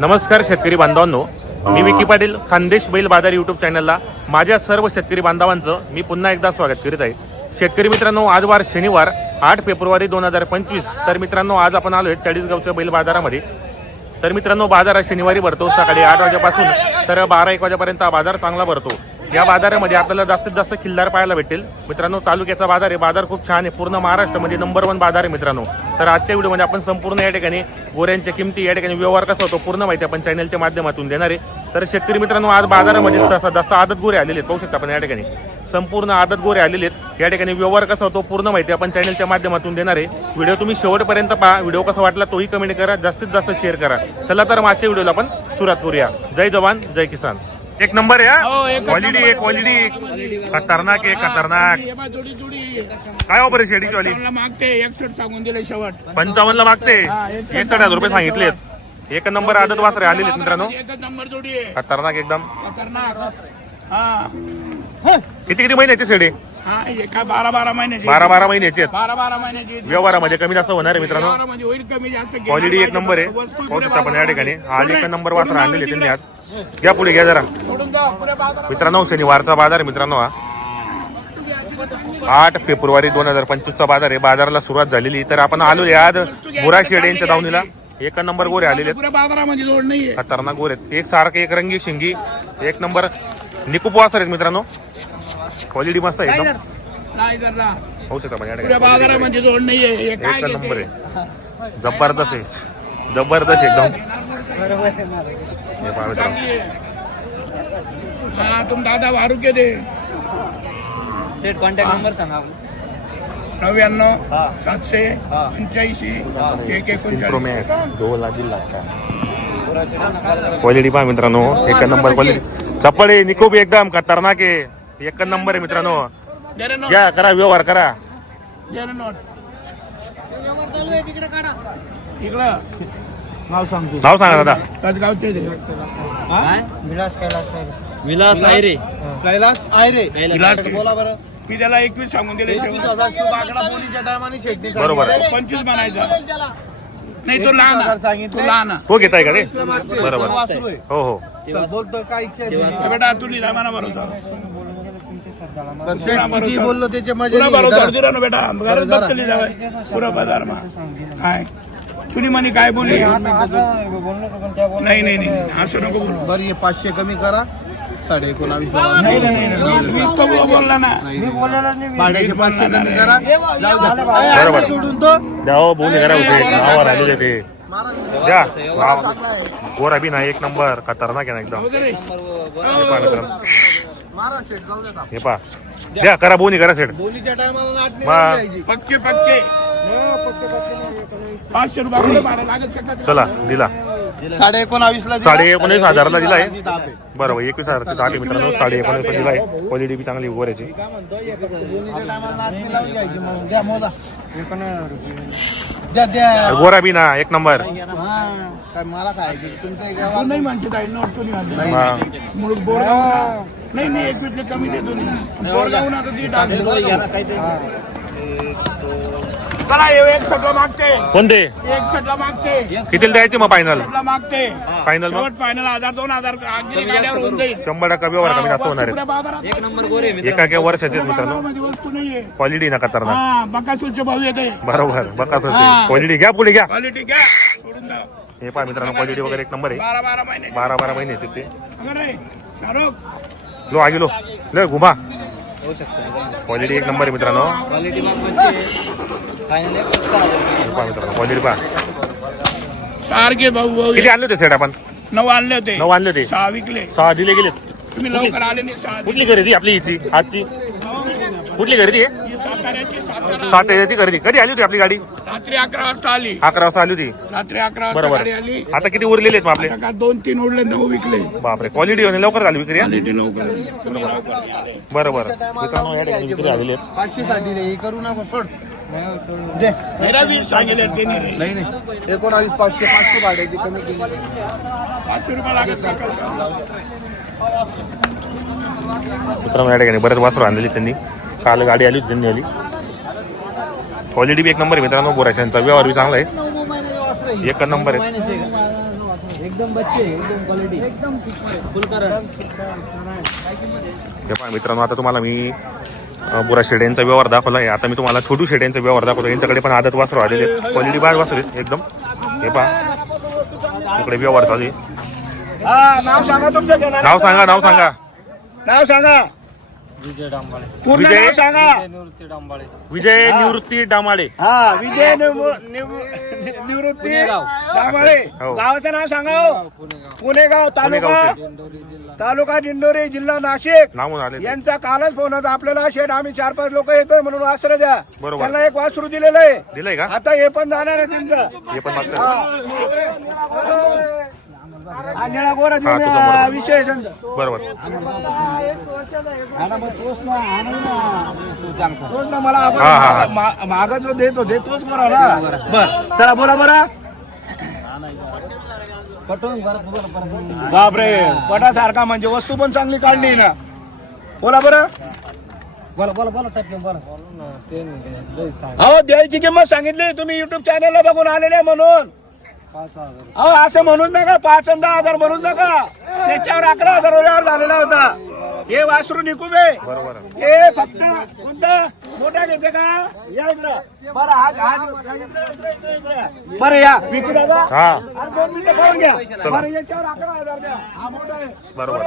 नमस्कार शेतकरी बांधवांनो. मी विकी पाटील खानदेश बैल बाजार यूट्यूब चॅनलला माझ्या सर्व शेतकरी बांधवांचं मी पुन्हा एकदा स्वागत करीत आहे. शेतकरी मित्रांनो आज वार शनिवार आठ फेब्रुवारी दोन हजार पंचवीस. तर मित्रांनो आज आपण आलो आहे चाळीसगावच्या बैल बाजारामध्ये. तर मित्रांनो बाजार शनिवारी भरतो सकाळी आठ वाजेपासून. तर बारा एक वाजेपर्यंत हा बाजार चांगला भरतो. या बाजारामध्ये आपल्याला जास्तीत जास्त खिल्लार पाहायला भेटेल. मित्रांनो तालुक्याचा बाजार आहे. बाजार खूप छान आहे. पूर्ण महाराष्ट्रामध्ये म्हणजे नंबर वन बाजार आहे मित्रांनो. तर आजच्या व्हिडिओमध्ये आपण संपूर्ण या ठिकाणी गोऱ्यांच्या किमती या ठिकाणी व्यवहार कसा होतो पूर्ण माहिती आपण चॅनलच्या माध्यमातून देणार आहे. तर शेतकरी मित्रांनो आज बाजारामध्ये सहसा जास्त आदत गोरे आलेले आहेत. पाहू शकता आपण या ठिकाणी. संपूर्ण आदत गोरे आलेले आहेत. या ठिकाणी व्यवहार कसा होतो पूर्ण माहिती आपण चॅनलच्या माध्यमातून देणार आहे. व्हिडिओ तुम्ही शेवटपर्यंत पहा. व्हिडिओ कसा वाटला तोही कमेंट करा. जास्तीत जास्त शेअर करा. चला तर मागच्या व्हिडिओला आपण सुरुवात करूया. जय जवान जय किसान. एक नंबर हो, आहे एकच क्वालिटी. आहे क्वालिटी. खतरनाक आहे खतरनाक. जोडी जोडी. काय ऑफर आहे शेडीची वाली? त्यांना मागते एकसठ सांगून दिले शेवट. पंचावन्न ला मागते? हा, एकसठ हजार रुपये सांगितलेत. एक नंबर आदत वासरे आलेले मित्रांनो. एकच नंबर जोडी आहे. खतरनाक एकदम. खतरनाक. हा. किती किती महिन्याचे शेडे? हा एका बारा बारा महिन्याची बारा बारा महिन्याचे आहेत. बारा बारा महिन्याची व्यवहारामध्ये कमी जास्त होणार आहे मित्रांनो. व्यवहारामध्ये होईल कमी जास्त. घेणार क्वालिटी एक पाहिजे. नंबर आहे. वस्तू पाहू शकता आपण या ठिकाणी. आज. एक नंबर वासर आणलेले त्यांनी आज. घ्या पुढे घ्या जरा. सोडून द्या पुरे बाजारात मित्रांनो शनिवारचा बाजार आहे मित्रांनो हा. आठ फेब्रुवारी दोन हजार पंचवीसचा बाजार आहे. बाजाराला सुरुवात झालेली तर आपण आलो आज बुरा शेड यांच्या दावणीला एक नंबर गोरे आलेले आहेत. पुरे बाजारामध्ये जोड नाहीये. खतरनाक गोरे आहेत. एक सारखे एक रंगी शिंगी. एक नंबर निकुप वासर आहेत मित्रांनो. क्वालिटी मस्त आहे एकदम. काय करणार होऊ शकता म्हणजे या पुऱ्या ठिकाणी. बाजारामध्ये जोड नाहीये. हे काय एक नंबर घेते? आहे. जबरदस्त आहे. जबरदस्त एकदम. हे पहा मित्रांनो. चांगली आहे. हा तुम दादा वारू के दे सेट कॉन्टॅक्ट नंबर सांगा आपला. नव्याण्णव हा. सातशे. पंच्याऐंशी एक तीन प्रो एकोणचाळीस मॅक्स दो लागील. क्वालिटी पहा मित्रांनो. एक नंबर क्वालिटी चप्पल आहे निकोप एकदम खतरनाक आहे. एक नंबर आहे मित्रांनो. घ्या करा व्यवहार करा. नोट इकडं. नाव सांगा दादा? विलास कैलास आयरे. विलास आयरे. कैलास आयरे. विलास. बोला बरं. मी त्याला एकवीस सांगून दिले. बरोबर. पंचवीस बनायचा नाही तो लहान आहे. तो लहान आहे. तो घेताय का रे. बरोबर. आहे. हो हो. बोलतो काय इच्छा आहे? हे बेटा भरोसा. तर शेठ किती बोललो मजा दिला ना बेटा. पुरा बाजार मा. काय? तुली म्हणे काय बोलली? नाही नाही नाही. असं नको बोलू. बरं ये पाचशे कमी करा. साडे एकोणावीस नाही नाही नाही वीस तो बोलला ना. भाड्याचे पाचशे कमी करा. जाऊ द्या. बरोबर. काय सोडून तो. द्यावं बोलणे करा होते नावावर आलेले ते. महाराज द्या नाव गोरा बी ना एक नंबर. खतरनाक आहे ना एकदम. हे पहा मित्रांनो जाऊ द्या हे पहा. द्या करा बोनी करा सेट बोलीच्या टायमाला नाही. पक्के पक्के. पाचशे रुपये पुढे भाडं लागत शकत चला दिला. साडे एकोणावीस ला साडे एकोणीस हजारला दिलाय ताप आहे. बरोबर एकवीस हजारचे दहा मित्रांनो. साडे एकोणीस दिलाय क्वालिटी बी चांगली द्या गोरा बी ना एक नंबर. हा काय मला काय नाही म्हणते नाही नाही नाही. एक मिनिट कमी देतो चला एक सटला मागते कोणते? एक सटला मागते कितीला द्यायचे मग फायनल सटला मागते फायनल मग? शेवट फायनल हजार दोन हजार आगीने गाड्यावर होऊन जाईल. शंभर टक्का व्यवहार कमी जास्त होणार पुऱ्या बाजारात? एक नंबर गोरे मित्र आहे एका एका वर्षाचे आहेत मित्रांनो. बाजारामध्ये वस्तू नाहीये. क्वालिटी ना खतरनाक हा बकासूरचे भाऊ येते. बरोबर बकास हा. क्वालिटी घ्या पुढे घ्या. क्वालिटी घ्या. सोडून द्या. हे पहा मित्रांनो क्वालिटी वगैरे एक नंबर आहे. बारा बारा महिने. बारा बारा महिन्याचे ते. अगर रे शाहरुख. लो आगे लो. ल घुमा. होऊ शकतं. क्वालिटी एक नंबर आहे मित्रांनो. क्वालिटी मग म्हणजे क्वालिटी पहा सारखे भाऊ भाऊ किती आणले होते सेट आपण? नऊ आणले होते. नऊ आणले होते. सहा विकले. सहा दिले गेले तुम्ही लवकर आले नाही सहा कुठली खरेदी? आपली हिची आजची कुठली खरेदी आहे? ही साताऱ्याची सातारा. सात याची खरेदी. कधी आली होती आपली गाडी? रात्री अकरा वाजता आली. अकरा वाजता आली होती. रात्री अकरा वाजता बरोबर. गाडी आली. आता किती उरलेले आहेत मग आपले? का दोन तीन उडले नऊ विकले. बापरे. क्वालिटी आणि लवकर झाली विक्री हा? क्वालिटी लवकर आले. बरोबर. मित्रांनो या ठिकाणी विक्री झालेली आहेत. पाचशे साठी करू नका सोड. दे मेरा वीस सांगेल त्यांनी नाही नाही एकोणावीस पाचशे पाचशे भाड्याची कमी केली पाचशे रुपये लागत का मित्रांनो या ठिकाणी बऱ्याच वासरू आणलेली त्यांनी. काल गाडी आली होती त्यांनी आली. क्वालिटी बी एक नंबर आहे मित्रांनो गोराशांचा व्यवहार बी चांगला आहे. एक नंबर आहे. एकदम बच्चे एकदम क्वालिटी एकदम मित्रांनो आता तुम्हाला मी बुरा शेड्यांचा व्यवहार दाखवला आहे. आता मी तुम्हाला छोटू शेड्यांचा व्यवहार दाखवतो. यांच्याकडे पण आदत वासरू आलेले आहेत. क्वालिटी बाहेर वासरू आहेत एकदम. हे पहा. इकडे व्यवहार चालू आहे. नाव सांगा नाव सांगा. नाव सांगा. विजय डांबाळे. पूर्ण विजय- नाव सांगा निवृत्ती डांबाळे. विजय निवृत्ती डामाळे हा विजय निवृ- निवृ- निवृत्ती पुणेगाव. दाभाळे हो. गावाचं नाव सांगा हो. पुणेगाव पुणेगाव. तालुका पुणेगावचे. दिंडोरी जिल्हा. तालुका दिंडोरी जिल्हा नाशिक. आले यांचा कालच फोन होता. आपल्याला शेठ आम्ही चार पाच लोक येतोय म्हणून वासर द्या. बरोबर. त्यांना एक वासरू दिलेलं आहे. दिलंय का? आता हे पण जाणार आहे तुमचं. हे पण हा निळा गोरा हा, बरोबर. विषय आहे त्यांचा. बरोबर. हा मग तोच ना, हा ना. तोच ना मला हा, हा, हा. मा- मागं जो देतो देतोच बरा ना बर चला बोला बरा. बापरे पटासारखा म्हणजे वस्तू पण चांगली काढली ना. बोला बरं. बोला बोला बोला टक्के बोला. ते नाही, लय सांग अहो द्यायची किंमत सांगितली. तुम्ही युट्यूब चॅनलला बघून आलेले म्हणून. अहो असं म्हणून नका पाच आणि दहा हजार म्हणून नका. त्याच्यावर अकरा हजार झालेला होता. हे वासरू निकुबे बरोबर हे फक्त कोणतं? मोठा घेते का? या इकडं. बरं या. विकू दादा हा. आज दोन मिनिटं खाऊन घ्या. बरं याच्यावर अकरा हजार द्या. हा मोठा आहे. बरोबर.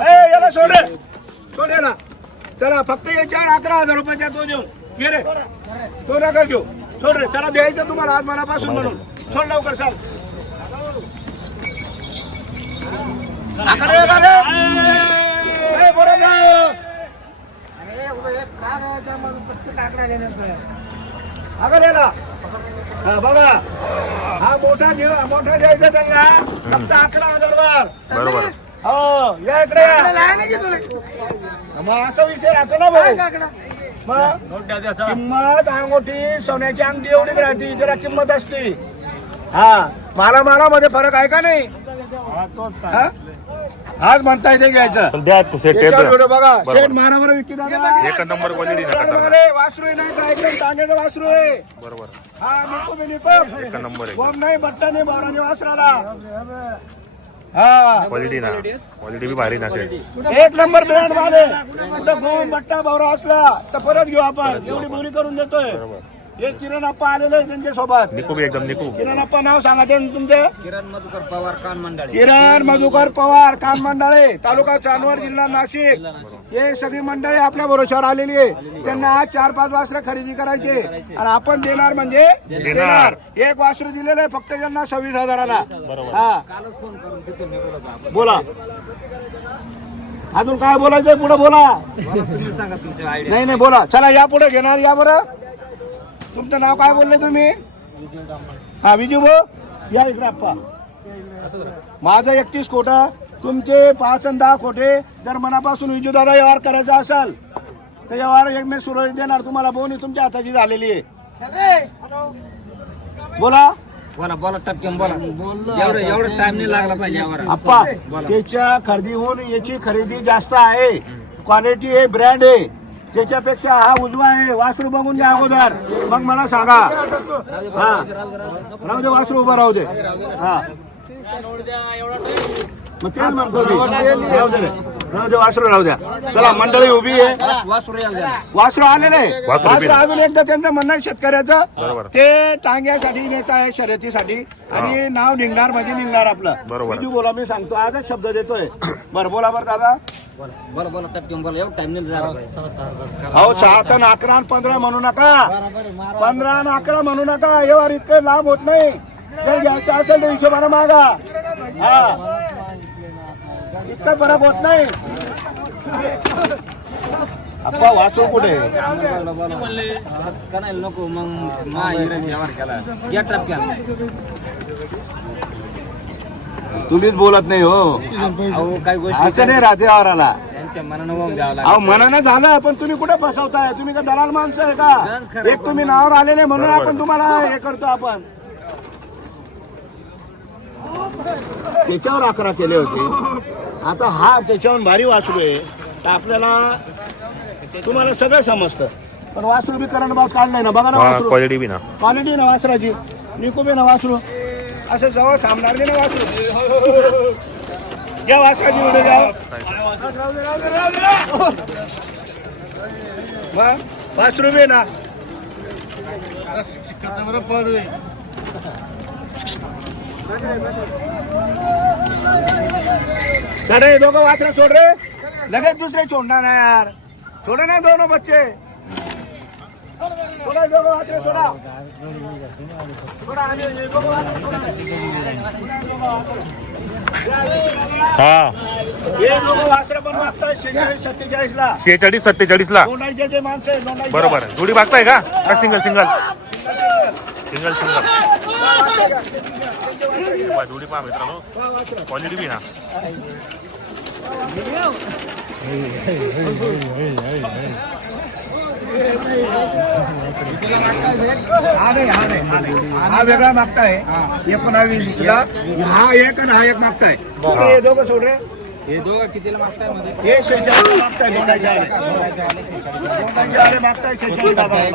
ए, याला सोड. रे. सोड याला. चला फक्त याच्यावर अकरा हजार रुपयाच्या तो देऊ घे रे. तो नका घेऊ. सोड रे. चला द्यायचं तुम्हाला आज मनापासून म्हणून. सोड लवकर चाल. अगं रे ना. हा बघा. हा मोठा मोठा घ्यायचा त्यांना. फक्त अकरा हजार वर. बरोबर. हो या इकडे या. मग असा विषय राहतो ना भाऊ. मग किंमत अंगोठी सोन्याची अंगठी एवढीच राहते जरा किंमत असते. हा माला माला मध्ये फरक आहे का नाही? हा? आज म्हणता येते घ्यायचं. चल द्या ते सेट याच्यावर व्हिडिओ बघा. बरोबर. शेठ मारा बरं विकी दादा. एक नंबर क्वालिटी नका बघा सांगा. रे, वासरू आहे नाही का एकदम टांग्याचं वासरू आहे. बरोबर. हा निको मी एक निको नंबर आहे. बॉम्ब नाही बट्टा नाही बाराने वासराला. हा. क्वालिटी ना. क्वालिटी बी भारी नसेल. एक नंबर ब्रँडमध्ये कुठं गोम बट्टा भवरा असला तर परत घेऊ आपण. एवढी बोली करून देतोय. हे किरण अप्पा आलेले आहे त्यांच्यासोबत निकू बी एकदम निकू. किरण अप्पा नाव सांगा ते तुमचे. किरण मधुकर पवार कान मंडळी. किरण मधुकर पवार काम मंडळे तालुका चांदवड जिल्हा नाशिक. हे सगळी मंडळी आपल्या भरोश्यावर आलेली आहे. त्यांना आज चार पाच वास्त्र खरेदी करायचे आणि आपण देणार म्हणजे देणार. एक वास्त्र दिलेलं आहे फक्त त्यांना सव्वीस हजाराला. हा. बोला. अजून काय बोलायचंय पुढे बोला. नाही नाही बोला. चला या पुढे घेणार या बरं. तुमचं नाव काय बोलले तुम्ही? हा विजू भाऊ या इकडे आप्पा. माझं एकतीस कोटा तुमचे पाच आणि दहा खोटे जर मनापासून विजू दादा व्यवहार करायचा असेल तर व्यवहार एक मी सुरळीत देणार. तुम्हाला बोनी तुमच्या हाताची झालेली आहे. बोला. बोला बोला टपक्यान बोला. एवढं एवढं टाइम नाही लागला पाहिजे यावर आप्पा त्याच्या खरेदीहून याची खरेदी जास्त आहे. क्वालिटी आहे ब्रँड आहे. त्याच्यापेक्षा हा उजवा आहे वासरू बघून घ्या अगोदर. मग मला सांगा. हा. राहू दे वासरू उभं राहू दे. हा. मग तेच म्हणतो राहू दे राहू वासरू राहू द्या. चला मंडळी उभी आहे. वासुर यायला द्या. वासरू आलेले वासरू वासरू अजून एकदा त्यांचं म्हणणं आहे शेतकऱ्याचं. बरोबर. ते टांग्यासाठी नेत आहे शर्यतीसाठी. आणि नाव निघणार म्हणजे निघणार आपलं. बरोबर. किती बोला मी सांगतो. आजच शब्द देतोय. बरं बोला बरं दादा. बोला एवढं टाइम नाही झाला. पाहिजे अहो सात आणि अकरा आणि पंधरा म्हणू नका. पंधरा आणि अकरा म्हणू नका. व्यवहार इतके लाभ होत नाही. जर घ्यायचं असेल तर हिशोबाने मागा. हा. इतका फरक होत नाही. अप्पा वाचू कुठे? म्हणले बोला कणायला नको मग मा हिरण व्यवहार केला या तुम्हीच बोलत नाही हो. काही असं नाही राहते व्यवहाराला त्यांच्या मनानं होऊन द्यावं अहो मनानं झालं पण तुम्ही कुठे फसवताय? तुम्ही का दलाल माणसं आहे गंज का? खरं एक तुम्ही नावावर आलेले म्हणून आपण तुम्हाला हे करतो आपण. त्याच्यावर अकरा केले होते. आता हा त्याच्यावर भारी वासरू आहे. तर आपल्याला तुम्हाला सगळं समजतं. पण वासरू बी करंट बास काढलाय ना. बघा ना वासरू. क्वालिटी बी ना. क्वालिटी ना वासराची. निकोबे ना वासरू. असं जवळ थांबणार नाही ना वासरू. घ्या वासराची व्हिडिओ घ्या दे. मग वासरू बी ना. अरे दोघं वासरा सोड रे। लगेच दुसरे सोडणार नाही यार। सोडा ना दोन बच्चे। सोडा दोघं वासरे सोडा सोडा आणि हे। दोघं वासरे सोडा. हा हे दोघं वासरं पण मागताय शेहेचाळीस सत्तेचाळीस ला शेहेचाळीस सत्तेचाळीस ला दोनाईचे जे। माणसं आहे दोनाईचे. बरोबर जोडी मागताय का? का सिंगल सिंगल। Single single. जोडी पहा मित्रांनो. क्वालिटी बी ना. हा नाही हा नाही हा नाही हा वेगळा मागताय. एकोणावीस हा एक आणि हा एक मागताय. हे दोघं सोड रे. हे दोघं कितीला मागतायमध्ये? हे मागताय मागताय